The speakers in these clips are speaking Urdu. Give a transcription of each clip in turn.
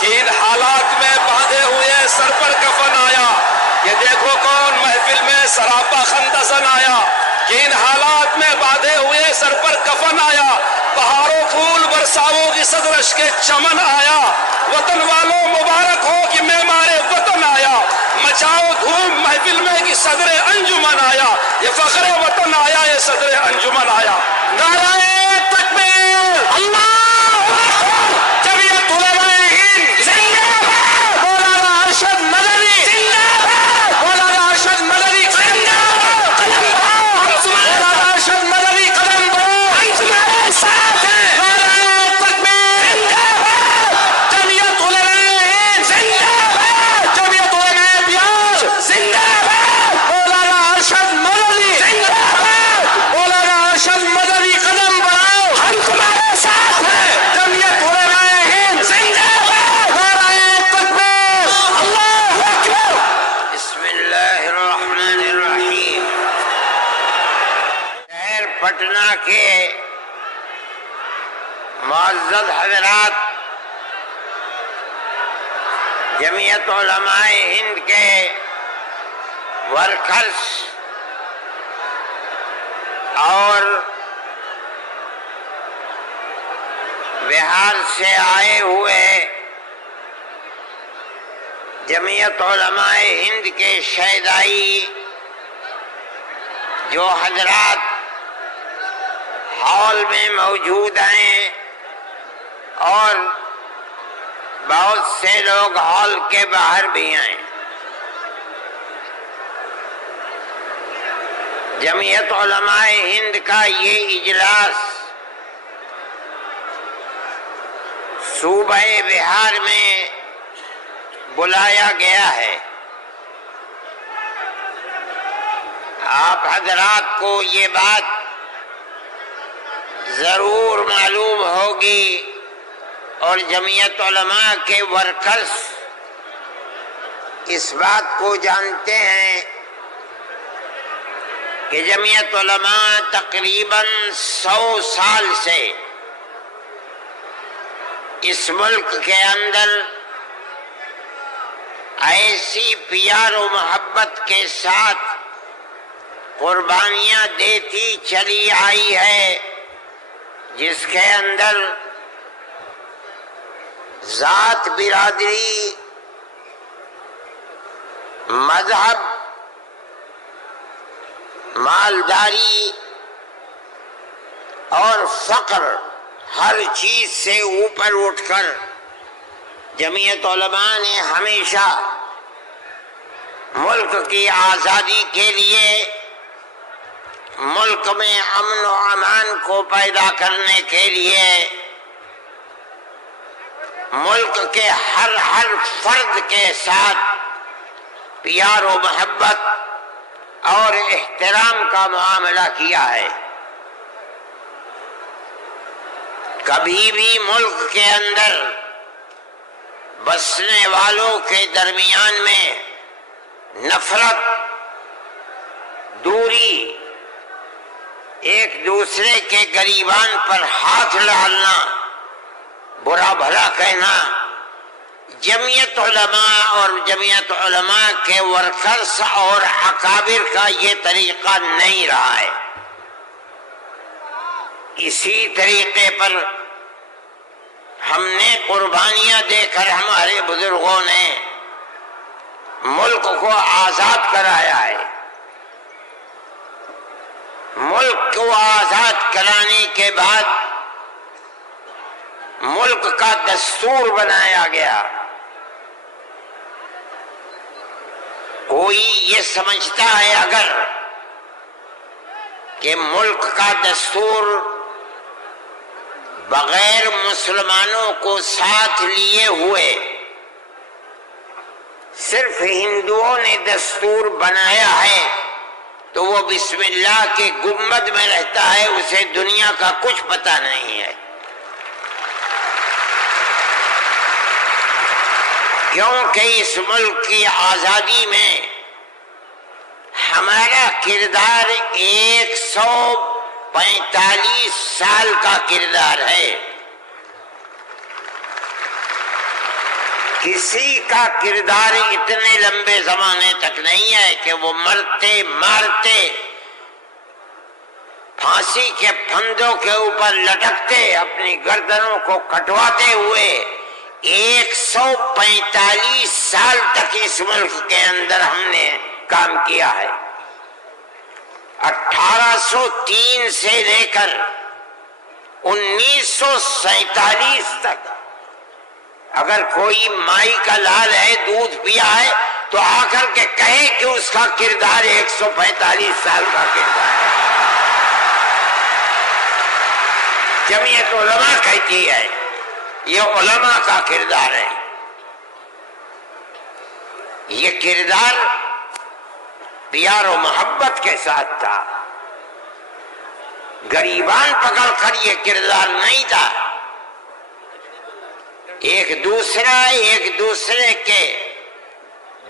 کہ ان حالات میں باندھے ہوئے سر پر کفن آیا. یہ دیکھو کون محفل میں سراپا خندسن آیا کہ ان حالات میں باندھے ہوئے سر پر کفن آیا. بہاروں پھول برساؤ کی صدرش کے چمن آیا. وطن والوں مبارک ہو کہ معمار وطن آیا. مچاؤ دھوم محفل میں کہ صدر انجمن آیا. یہ فخر وطن آیا, یہ صدر انجمن آیا. نعرہ تکبیر, اللہ اکبر. جمعیت علماء ہند زندہ باد. مولانا ارشد مدنی زندہ باد. مولانا ارشد مدنی زندہ باد. قدم بڑھاؤ, ہم مولانا ارشد مدنی قدم بڑھاؤ, ہم تمہارے ساتھ ہیں. نعرہ تکبیر زندہ باد. جمعیت علماء ہند زندہ باد. جمعیت علماء بیار زندہ باد. مولانا ارشد مدنی زندہ باد. مولانا ارشد مدنی قدم بڑھاؤ, ہم تمہارے ساتھ ہیں. جمعیت علماء ہند زندہ باد. نعرہ تکبیر, اللہ اکبر. بسم اللہ الرحمن الرحیم. شہر پٹنہ کے معزز حضرات, جمعیت علماء ہند کے ورکرز اور بہار سے آئے ہوئے جمعیت علماء ہند کے شہدائی جو حضرات ہال میں موجود ہیں اور بہت سے لوگ ہال کے باہر بھی ہیں. جمعیت علماء ہند کا یہ اجلاس صوبہ بہار میں بلایا گیا ہے. آپ حضرات کو یہ بات ضرور معلوم ہوگی اور جمعیت علماء کے ورکرز اس بات کو جانتے ہیں کہ جمعیت علماء تقریباً 100 سال سے اس ملک کے اندر ایسی پیار و محبت کے ساتھ قربانیاں دیتی چلی آئی ہے جس کے اندر ذات, برادری, مذہب, مالداری اور فقر ہر چیز سے اوپر اٹھ کر جمعیت علماء نے ہمیشہ ملک کی آزادی کے لیے, ملک میں امن و امان کو پیدا کرنے کے لیے, ملک کے ہر فرد کے ساتھ پیار و محبت اور احترام کا معاملہ کیا ہے. کبھی بھی ملک کے اندر بسنے والوں کے درمیان میں نفرت, دوری, ایک دوسرے کے گریبان پر ہاتھ ڈالنا, برا بھلا کہنا, جمعیت علماء اور جمعیت علماء کے ورکرز اور اکابر کا یہ طریقہ نہیں رہا ہے. اسی طریقے پر ہم نے قربانیاں دے کر ہمارے بزرگوں نے ملک کو آزاد کرایا ہے. ملک کو آزاد کرانے کے بعد ملک کا دستور بنایا گیا. کوئی یہ سمجھتا ہے اگر کہ ملک کا دستور بغیر مسلمانوں کو ساتھ لیے ہوئے صرف ہندوؤں نے دستور بنایا ہے تو وہ بسم اللہ کے گنبد میں رہتا ہے, اسے دنیا کا کچھ پتہ نہیں ہے. کیونکہ اس ملک کی آزادی میں ہمارا کردار 145 سال کا کردار ہے. کسی کا کردار اتنے لمبے زمانے تک نہیں ہے کہ وہ مرتے مارتے پھانسی کے پھندوں کے اوپر لٹکتے اپنی گردنوں کو کٹواتے ہوئے 145 سال تک اس ملک کے اندر ہم نے کام کیا ہے۔ 1803 سے لے کر 1947 تک اگر کوئی مائی کا لال ہے، دودھ پیا ہے، تو آ کر کے کہے کہ اس کا کردار 145 سال کا کردار ہے۔ جمعیت علماء کہتی ہے یہ علماء کا کردار ہے۔ یہ کردار پیار و محبت کے ساتھ تھا، غریبان پکڑ کر یہ کردار نہیں تھا۔ ایک دوسرے کے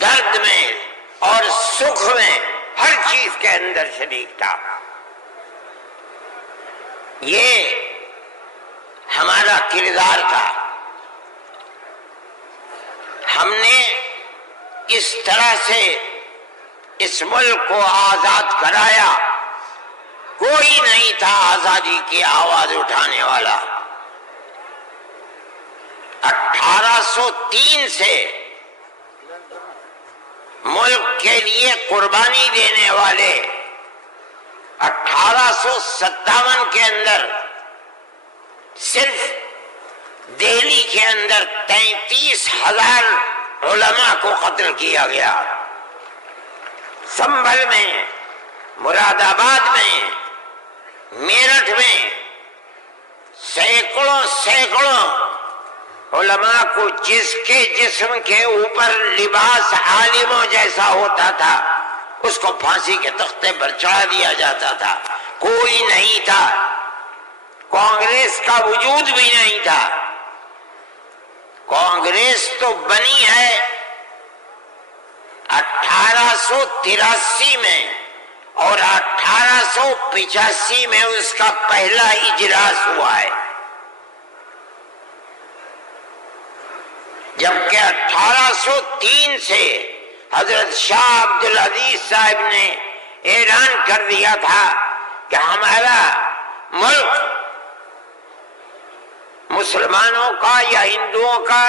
درد میں اور سکھ میں ہر چیز کے اندر شریک تھا۔ یہ ہمارا کردار تھا۔ ہم نے اس طرح سے اس ملک کو آزاد کرایا، کوئی نہیں تھا آزادی کی آواز اٹھانے والا۔ 1803 سے ملک کے لیے قربانی دینے والے 1857 کے اندر صرف دہلی کے اندر 33,000 علماء کو قتل کیا گیا۔ سنبھل میں، مراد آباد میں، میرٹھ میں سینکڑوں علماء کو جس کے جسم کے اوپر لباس عالموں جیسا ہوتا تھا اس کو پھانسی کے تختے پر چڑھا دیا جاتا تھا۔ کوئی نہیں تھا، کانگریس کا وجود بھی نہیں تھا۔ کانگریس تو بنی ہے 1883 میں اور 1885 میں اس کا پہلا اجلاس ہوا ہے، جبکہ 1803 سے حضرت شاہ عبدالعزیز صاحب نے اعلان کر دیا تھا کہ ہمارا ملک مسلمانوں کا یا ہندوؤں کا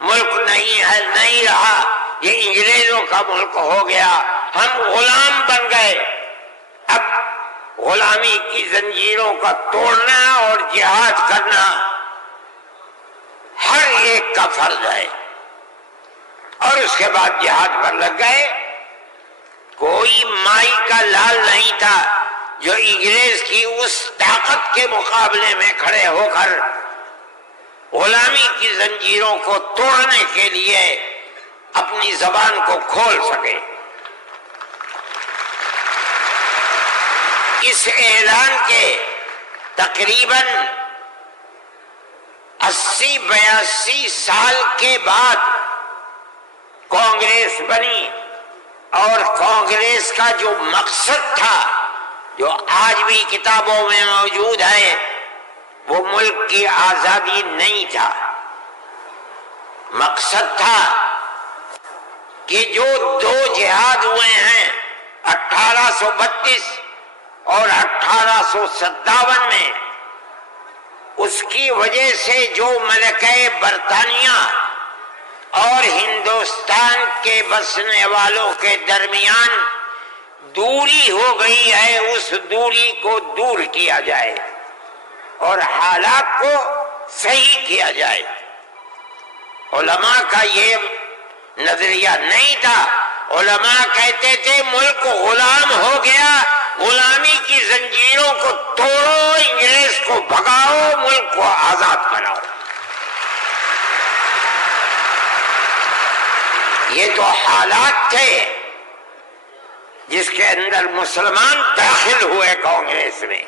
ملک نہیں ہے، نہیں رہا، یہ انگریزوں کا ملک ہو گیا، ہم غلام بن گئے۔ اب غلامی کی زنجیروں کا توڑنا اور جہاد کرنا ہر ایک کا فرض ہے، اور اس کے بعد جہاد پر لگ گئے۔ کوئی مائی کا لال نہیں تھا جو انگریز کی اس طاقت کے مقابلے میں کھڑے ہو کر غلامی کی زنجیروں کو توڑنے کے لیے اپنی زبان کو کھول سکے۔ اس اعلان کے تقریباً 80-82 سال کے بعد کانگریس بنی، اور کانگریس کا جو مقصد تھا، جو آج بھی کتابوں میں موجود ہے، وہ ملک کی آزادی نہیں تھا۔ مقصد تھا کہ جو دو جہاد ہوئے ہیں 1832 اور 1857 میں، اس کی وجہ سے جو ملکہ برطانیہ اور ہندوستان کے بسنے والوں کے درمیان دوری ہو گئی ہے، اس دوری کو دور کیا جائے اور حالات کو صحیح کیا جائے۔ علماء کا یہ نظریہ نہیں تھا۔ علماء کہتے تھے ملک غلام ہو گیا، غلامی کی زنجیروں کو توڑو، انگریز کو بھگاؤ، ملک کو آزاد بناؤ۔ یہ تو حالات تھے جس کے اندر مسلمان داخل ہوئے کانگریس میں،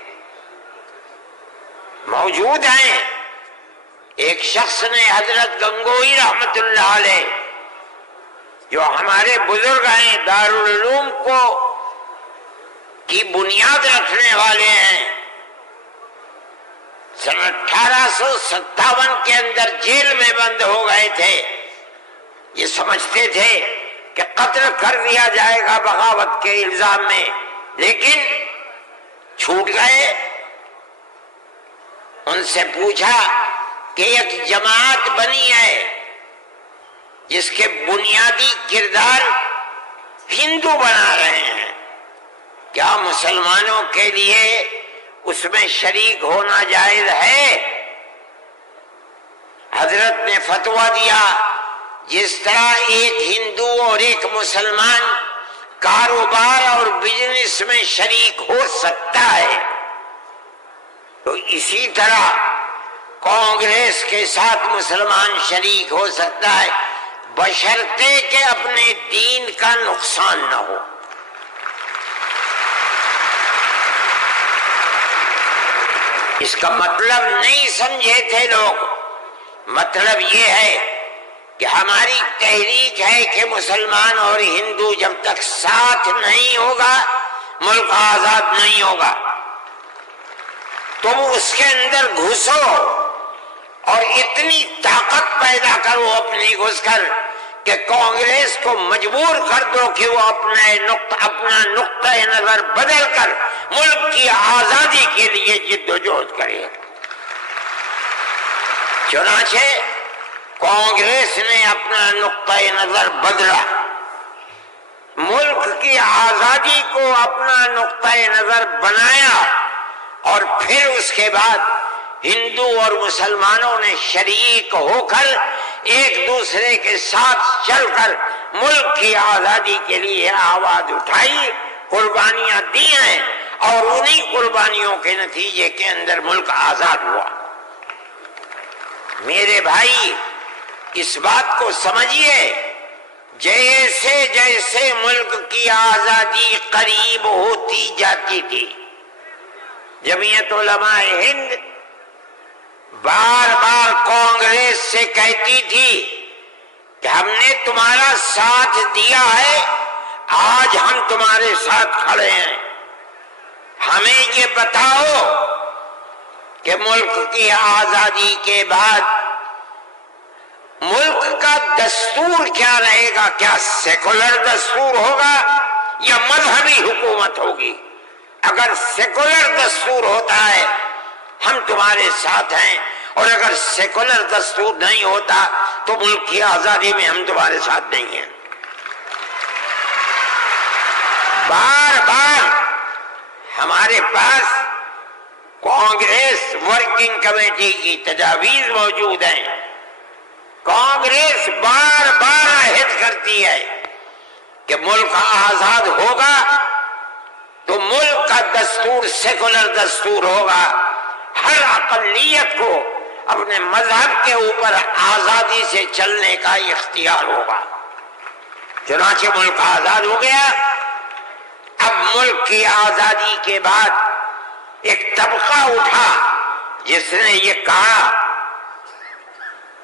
موجود ہیں۔ ایک شخص نے حضرت گنگوئی رحمت اللہ علیہ، جو ہمارے بزرگ ہیں، دارالعلوم کو کی بنیاد رکھنے والے ہیں، سن 1857 کے اندر جیل میں بند ہو گئے تھے، یہ سمجھتے تھے کہ قتل کر دیا جائے گا بغاوت کے الزام میں، لیکن چھوٹ گئے۔ ان سے پوچھا کہ ایک جماعت بنی ہے جس کے بنیادی کردار ہندو بنا رہے ہیں، کیا مسلمانوں کے لیے اس میں شریک ہونا جائز ہے؟ حضرت نے فتویٰ دیا جس طرح ایک ہندو اور ایک مسلمان کاروبار اور بزنس میں شریک ہو سکتا ہے، تو اسی طرح کانگریس کے ساتھ مسلمان شریک ہو سکتا ہے، بشرطے کہ اپنے دین کا نقصان نہ ہو۔ اس کا مطلب نہیں سمجھے تھے لوگ، مطلب یہ ہے کہ ہماری تحریک ہے کہ مسلمان اور ہندو جب تک ساتھ نہیں ہوگا ملک آزاد نہیں ہوگا۔ تم اس کے اندر گھسو اور اتنی طاقت پیدا کرو اپنی گھس کر کہ کانگریس کو مجبور کر دو کہ وہ اپنا نقطہ نظر بدل کر ملک کی آزادی کے لیے جد و جہد کرے۔ چنانچہ کانگریس نے اپنا نقطہ نظر بدلا، ملک کی آزادی کو اپنا نقطہ نظر بنایا، اور پھر اس کے بعد ہندو اور مسلمانوں نے شریک ہو کر ایک دوسرے کے ساتھ چل کر ملک کی آزادی کے لیے آواز اٹھائی، قربانیاں دی ہیں، اور انہی قربانیوں کے نتیجے کے اندر ملک آزاد ہوا۔ میرے بھائی، اس بات کو سمجھیے، جیسے جیسے ملک کی آزادی قریب ہوتی جاتی تھی، جمعیت علماء ہند بار بار کانگریس سے کہتی تھی کہ ہم نے تمہارا ساتھ دیا ہے، آج ہم تمہارے ساتھ کھڑے ہیں، ہمیں یہ بتاؤ کہ ملک کی آزادی کے بعد ملک کا دستور کیا رہے گا، کیا سیکولر دستور ہوگا یا مذہبی حکومت ہوگی؟ اگر سیکولر دستور ہوتا ہے ہم تمہارے ساتھ ہیں، اور اگر سیکولر دستور نہیں ہوتا تو ملک کی آزادی میں ہم تمہارے ساتھ نہیں ہیں۔ بار بار ہمارے پاس کانگریس ورکنگ کمیٹی کی تجاویز موجود ہیں، کانگریس بار بار عہد کرتی ہے کہ ملک آزاد ہوگا تو ملک کا دستور سیکولر دستور ہوگا، ہر اقلیت کو اپنے مذہب کے اوپر آزادی سے چلنے کا اختیار ہوگا۔ چنانچہ ملک آزاد ہو گیا۔ اب ملک کی آزادی کے بعد ایک طبقہ اٹھا جس نے یہ کہا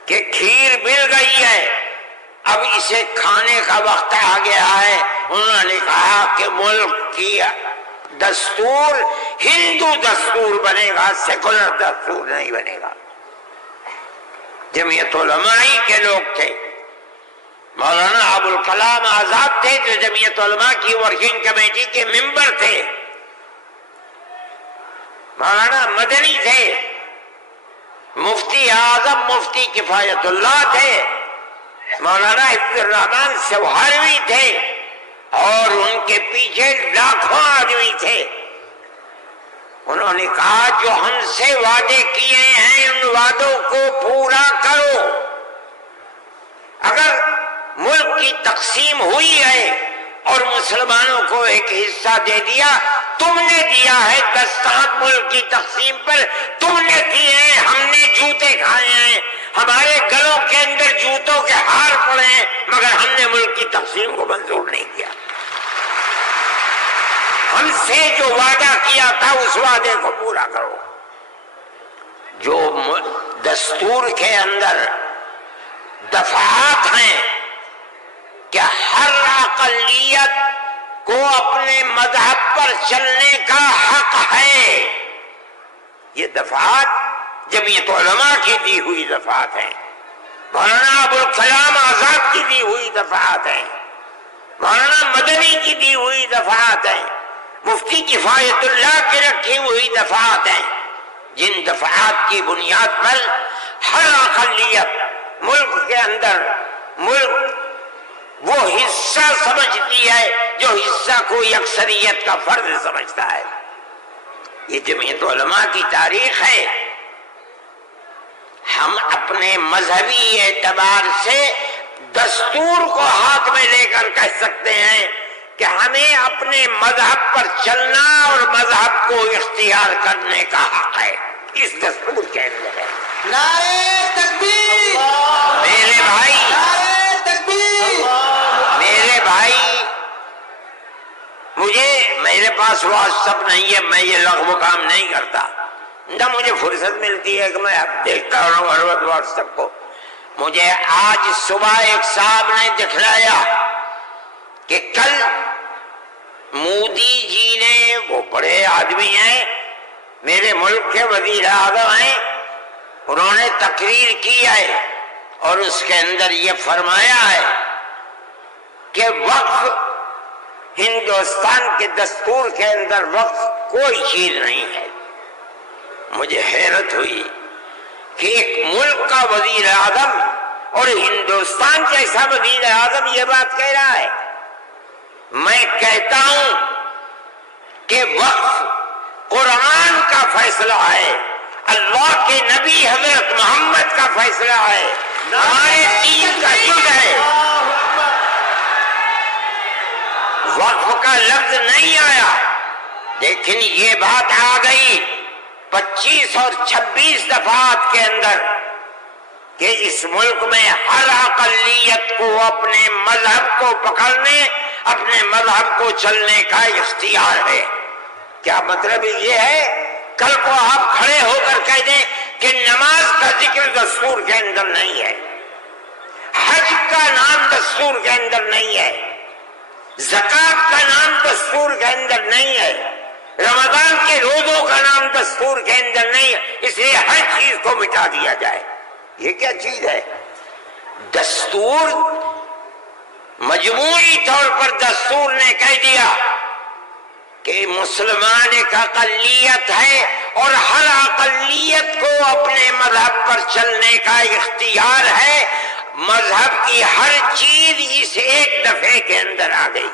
کہ کھیر مل گئی ہے، اب اسے کھانے کا وقت آ گیا ہے۔ انہوں نے کہا کہ ملک کی دستور ہندو دستور بنے گا، سیکولر دستور نہیں بنے گا۔ جمعیت علماء کے لوگ تھے، مولانا ابوالکلام آزاد تھے جو جمعیت علماء کی ورکنگ کمیٹی کے ممبر تھے، مولانا مدنی تھے، مفتی اعظم مفتی کفایت اللہ تھے، مولانا حفظ الرحمان سوہروی تھے، اور ان کے پیچھے لاکھوں آدمی تھے۔ انہوں نے کہا جو ہم سے وعدے کیے ہیں ان وعدوں کو پورا کرو۔ اگر ملک کی تقسیم ہوئی ہے اور مسلمانوں کو ایک حصہ دے دیا، تم نے دیا ہے دستخط ملک کی تقسیم پر، تم نے کیے ہیں، ہم نے جوتے کھائے ہیں، ہمارے گلوں کے اندر جوتوں کے ہار پڑے ہیں، مگر ہم نے ملک کی تقسیم کو منظور نہیں کیا۔ ہم سے جو وعدہ کیا تھا اس وعدے کو پورا کرو۔ جو دستور کے اندر دفعات ہیں کہ ہر اقلیت کو اپنے مذہب پر چلنے کا حق ہے، یہ دفعات جمعیت علماء کی دی ہوئی دفعات ہیں۔ مولانا ابوالکلام آزاد کی دی ہوئی دفعات ہیں، مولانا مدنی کی دی ہوئی دفعات ہیں، مفتی کفایت اللہ کی رکھی ہوئی دفعات ہیں، جن دفعات کی بنیاد پر ہر اقلیت ملک کے اندر ملک وہ حصہ سمجھتی ہے جو حصہ کوئی اکثریت کا فرض سمجھتا ہے۔ یہ جمعیت علماء کی تاریخ ہے۔ ہم اپنے مذہبی اعتبار سے دستور کو ہاتھ میں لے کر کہہ سکتے ہیں کہ ہمیں اپنے مذہب پر چلنا اور مذہب کو اختیار کرنے کا حق ہے، اس دستور کے اندر ہے۔ نعرہ تکبیر، میرے بھائی، نعرہ تکبیر، میرے بھائی، میرے پاس واٹس ایپ نہیں ہے، میں یہ لغو کام نہیں کرتا، نہ مجھے فرصت ملتی ہے کہ میں اب دیکھتا ہوں ہر وقت واٹس ایپ کو۔ مجھے آج صبح ایک صاحب نے دکھلایا کہ کل مودی جی نے، وہ بڑے آدمی ہیں، میرے ملک کے وزیر اعظم ہیں، انہوں نے تقریر کی ہے اور اس کے اندر یہ فرمایا ہے کہ وقف ہندوستان کے دستور کے اندر وقف کوئی چیز نہیں ہے۔ مجھے حیرت ہوئی کہ ایک ملک کا وزیر اعظم اور ہندوستان جیسا وزیر اعظم یہ بات کہہ رہا ہے۔ میں کہتا ہوں کہ وقف قرآن کا فیصلہ ہے، اللہ کے نبی حضرت محمد کا فیصلہ ہے، ہمارے دین کا دل ہے۔ وقف کا لفظ نہیں آیا، لیکن یہ بات آ گئی 25 اور 26 دفعات کے اندر کہ اس ملک میں ہر اقلیت کو اپنے مذہب کو پکڑنے، اپنے مذہب کو چلنے کا اختیار ہے۔ کیا مطلب یہ ہے کل کو آپ کھڑے ہو کر کہہ دیں کہ نماز کا ذکر دستور کے اندر نہیں ہے، حج کا نام دستور کے اندر نہیں ہے، زکوٰۃ کا نام دستور کے اندر نہیں ہے، رمضان کے روزوں کا نام دستور کے اندر نہیں ہے، اس لیے ہر چیز کو مٹا دیا جائے۔ یہ کیا چیز ہے؟ دستور مجموعی طور پر دستور نے کہہ دیا کہ مسلمان ایک اقلیت ہے اور ہر اقلیت کو اپنے مذہب پر چلنے کا اختیار ہے۔ مذہب کی ہر چیز اس ایک دفعے کے اندر آ گئی۔